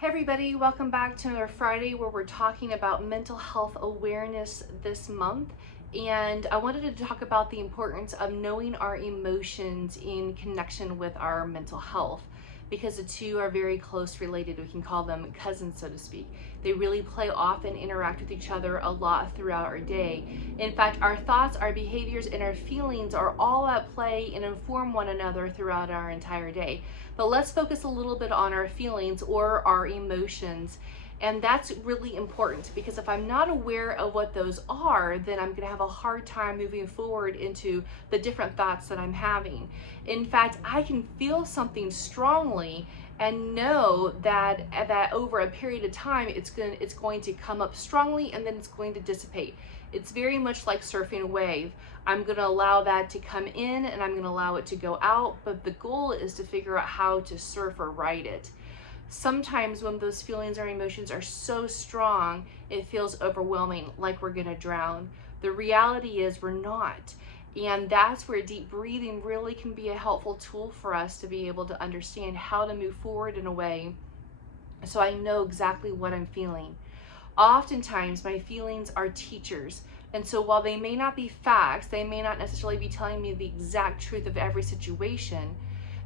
Hey everybody, welcome back to another Friday where we're talking about mental health awareness this month. And I wanted to talk about the importance of knowing our emotions in connection with our mental health, because the two are very close related. We can call them cousins, so to speak. They really play off and interact with each other a lot throughout our day. In fact, our thoughts, our behaviors, and our feelings are all at play and inform one another throughout our entire day. But let's focus a little bit on our feelings or our emotions. And that's really important, because if I'm not aware of what those are, then I'm going to have a hard time moving forward into the different thoughts that I'm having. In fact, I can feel something strongly and know that over a period of time it's going to come up strongly and then it's going to dissipate. It's very much like surfing a wave. I'm going to allow that to come in and I'm going to allow it to go out, but the goal is to figure out how to surf or ride it. Sometimes when those feelings or emotions are so strong, it feels overwhelming, like we're gonna drown. The reality is we're not. And that's where deep breathing really can be a helpful tool for us to be able to understand how to move forward in a way so I know exactly what I'm feeling. Oftentimes my feelings are teachers. And so while they may not be facts, they may not necessarily be telling me the exact truth of every situation,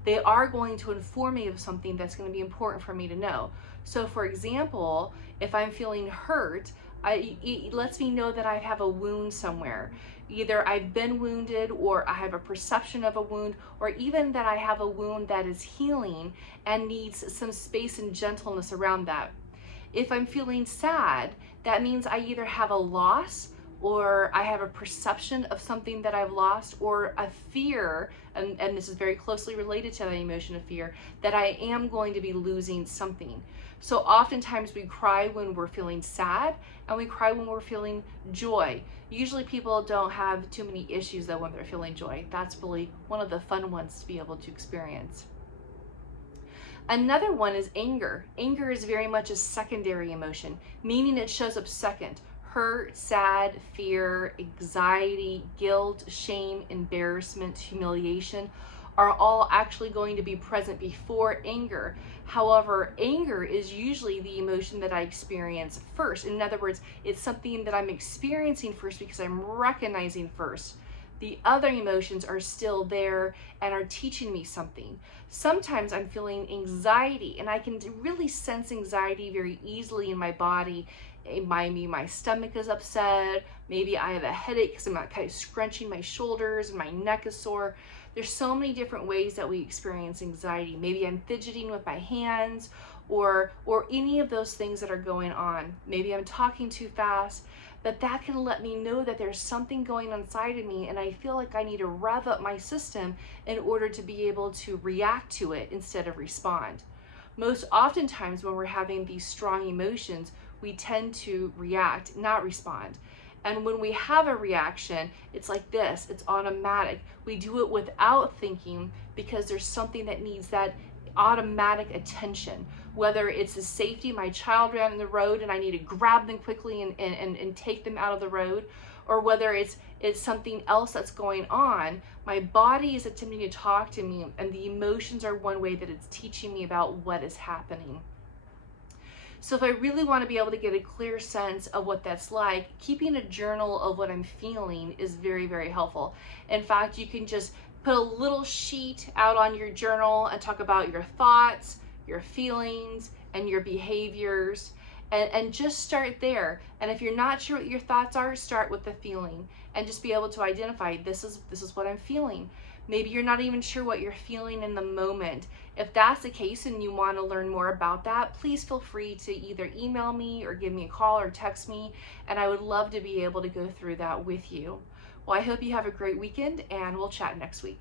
they are going to inform me of something that's going to be important for me to know. So for example, if I'm feeling hurt, it lets me know that I have a wound somewhere. Either I've been wounded, or I have a perception of a wound, or even that I have a wound that is healing and needs some space and gentleness around that. If I'm feeling sad, that means I either have a loss, or I have a perception of something that I've lost, or a fear, and this is very closely related to the emotion of fear, that I am going to be losing something. So oftentimes we cry when we're feeling sad, and we cry when we're feeling joy. Usually people don't have too many issues though when they're feeling joy. That's really one of the fun ones to be able to experience. Another one is anger. Anger is very much a secondary emotion, meaning it shows up second. Hurt, sad, fear, anxiety, guilt, shame, embarrassment, humiliation are all actually going to be present before anger. However, anger is usually the emotion that I experience first. In other words, it's something that I'm experiencing first because I'm recognizing first. The other emotions are still there and are teaching me something. Sometimes I'm feeling anxiety, and I can really sense anxiety very easily in my body. Maybe my stomach is upset, maybe I have a headache because I'm not kind of scrunching my shoulders and my neck is sore. There's so many different ways that we experience anxiety. Maybe I'm fidgeting with my hands, or any of those things that are going on. Maybe I'm talking too fast, but that can let me know that there's something going on inside of me and I feel like I need to rev up my system in order to be able to react to it instead of respond. Most oftentimes when we're having these strong emotions, we tend to react, not respond. And when we have a reaction, it's like this, it's automatic. We do it without thinking because there's something that needs that automatic attention. Whether it's the safety, my child ran in the road and I need to grab them quickly and take them out of the road, or whether it's something else that's going on, my body is attempting to talk to me, and the emotions are one way that it's teaching me about what is happening. So if I really want to be able to get a clear sense of what that's like, keeping a journal of what I'm feeling is very, very helpful. In fact, you can just put a little sheet out on your journal and talk about your thoughts, your feelings, and your behaviors, and just start there. And if you're not sure what your thoughts are, start with the feeling and just be able to identify, this is what I'm feeling. Maybe you're not even sure what you're feeling in the moment. If that's the case and you want to learn more about that, please feel free to either email me or give me a call or text me, and I would love to be able to go through that with you. Well, I hope you have a great weekend, and we'll chat next week.